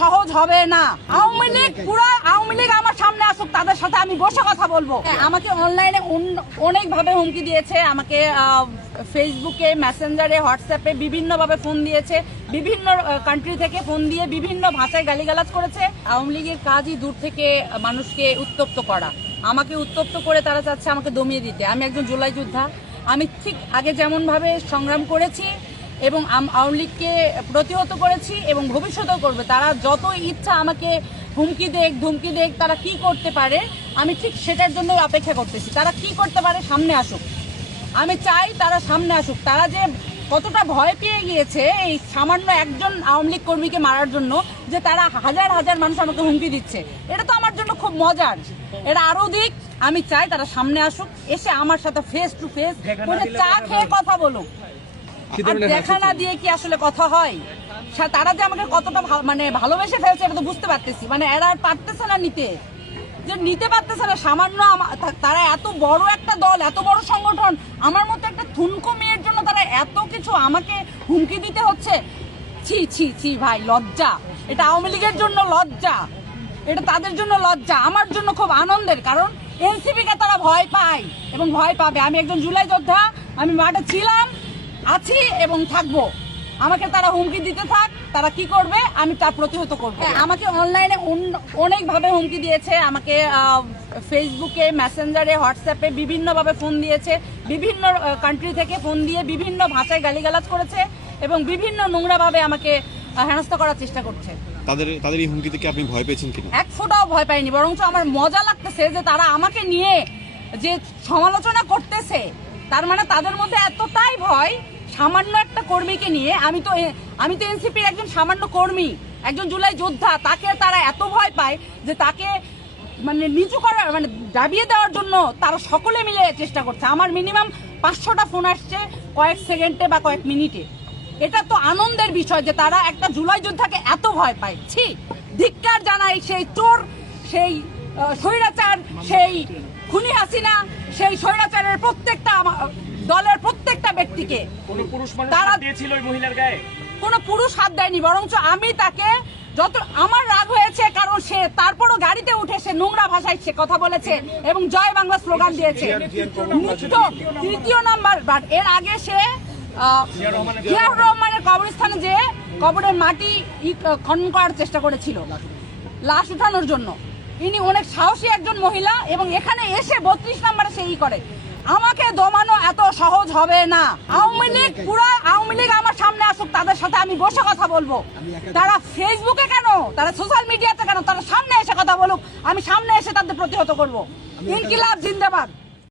সহজ হবে না। আওয়ামী লীগ আমার সামনে আসুক, তাদের সাথে আমি বসে কথা বলবো। আমাকে অনলাইনে অনেক ভাবে হুমকি দিয়েছে, আমাকে ফেসবুকে, মেসেঞ্জারে, হোয়াটসঅ্যাপে বিভিন্ন ভাবে ফোন দিয়েছে, বিভিন্ন কান্ট্রি থেকে ফোন দিয়ে বিভিন্ন ভাষায় গালিগালাজ করেছে। আওয়ামী লীগের কাজই দূর থেকে মানুষকে উত্তপ্ত করা। আমাকে উত্তপ্ত করে তারা চাচ্ছে আমাকে দমিয়ে দিতে। আমি একজন জুলাই যোদ্ধা। আমি ঠিক আগে যেমন ভাবে সংগ্রাম করেছি এবং আওয়ামী লীগকে প্রতিহত করেছি এবং ভবিষ্যতেও করবে। তারা যত ইচ্ছা আমাকে হুমকি দেখ, ধুমকি দেখ, তারা কি করতে পারে আমি ঠিক সেটার জন্য অপেক্ষা করতেছি। তারা কি করতে পারে সামনে আসুক, আমি চাই তারা সামনে আসুক। তারা যে কতটা ভয় পেয়ে গিয়েছে এই সামান্য একজন আওয়ামী লীগ কর্মীকে মারার জন্য, যে তারা হাজার হাজার মানুষ আমাকে হুমকি দিচ্ছে, এটা তো আমার জন্য খুব মজার। এটা আরো দিক, আমি চাই তারা সামনে আসুক, এসে আমার সাথে ফেস টু ফেস করে চা খেয়ে কথা বলুক। আর দেখা না দিয়ে কি আসলে কথা হয়? তারা যে আমাকে কতটা মানে ভালোবেসে ফেলছে এটা তো বুঝতে পারতেছি। মানে এরা আর পারতেছে না নিতে পারতেছে না। সামান্য তারা এত বড় একটা দল, এত বড় সংগঠন, আমার মতো একটা থুনকো মেয়ের জন্য তারা এত কিছু আমাকে হুমকি দিতে হচ্ছে। ছি ছি ছি ভাই, লজ্জা। এটা আওয়ামী লীগের জন্য লজ্জা, এটা তাদের জন্য লজ্জা, আমার জন্য খুব আনন্দের। কারণ এনসিপি কে তারা ভয় পায় এবং ভয় পাবে। আমি একজন জুলাই যোদ্ধা, আমি মাঠে ছিলাম, আছি এবং থাকবো। আমাকে তারা হুমকি দিতে থাক, তারা কি করবে আমি তার প্রতিহত করবো। আমাকে অনলাইনে অনেক ভাবে হুমকি দিয়েছে, আমাকে ফেসবুকে, মেসেঞ্জারে, হোয়াটসঅ্যাপে বিভিন্ন ভাবে ফোন দিয়েছে, বিভিন্ন কান্ট্রি থেকে ফোন দিয়ে বিভিন্ন ভাষায় গালিগালাজ করেছে এবং বিভিন্ন নোংরা ভাবে আমাকে হেনস্থা করার চেষ্টা করছে। তাদের এই হুমকি থেকে আপনি ভয় পেয়েছেন কিনা? এক ফোঁটাও ভয় পাইনি, বরঞ্চ আমার মজা লাগতেছে যে তারা আমাকে নিয়ে যে সমালোচনা করতেছে, তার মানে তাদের মধ্যে এতটাই ভয় সামান্য একটা কর্মীকে নিয়ে। আমি তো এনসিপির একজন সামান্য কর্মী, একজন জুলাই যোদ্ধা, তাকে তারা এত ভয় পায় যে তাকে মানে নিচু করার, মানে দাবিয়ে দেওয়ার জন্য তারা সকলে মিলে চেষ্টা করছে। আমার মিনিমাম 500টা ফোন আসছে কয়েক সেকেন্ডে বা কয়েক মিনিটে। এটা তো আনন্দের বিষয় যে তারা একটা জুলাই যোদ্ধাকে এত ভয় পায়। ছি, ধিক্কার জানাই সেই চোর, সেই স্বৈরাচার, সেই খুনি হাসিনা, সেই স্বৈরাচারের প্রত্যেকটা দলের প্রত্যেকটা ব্যক্তিকে। তারা দিয়েছিল ওই মহিলার গায়ে, কোনো পুরুষ হাত দেয়নি, বরঞ্চ আমি তাকে যত আমার রাগ হয়েছে, কারণ সে তারপরও গাড়িতে উঠে সে নোংরা ভাষায় সে কথা বলেছে এবং জয় বাংলা স্লোগান দিয়েছে। তৃতীয় নাম্বার, বাট এর আগে সে জিয়াউর রহমানের কবরস্থানে যে কবরের মাটি খনন করার চেষ্টা করেছিল লাশ উঠানোর জন্য। ইনি অনেক সাহসী একজন মহিলা এবং এখানে এসে 32 নম্বরে সে করে। আমাকে দমানো এত সহজ হবে না। আওয়ামী লীগ আমার সামনে আসুক, তাদের সাথে আমি বসে কথা বলবো। তারা ফেসবুকে কেন, তারা সোশ্যাল মিডিয়াতে কেন, তারা সামনে এসে কথা বলুক, আমি সামনে এসে তাদের প্রতিহত করবো। ইনকিলাব জিন্দাবাদ।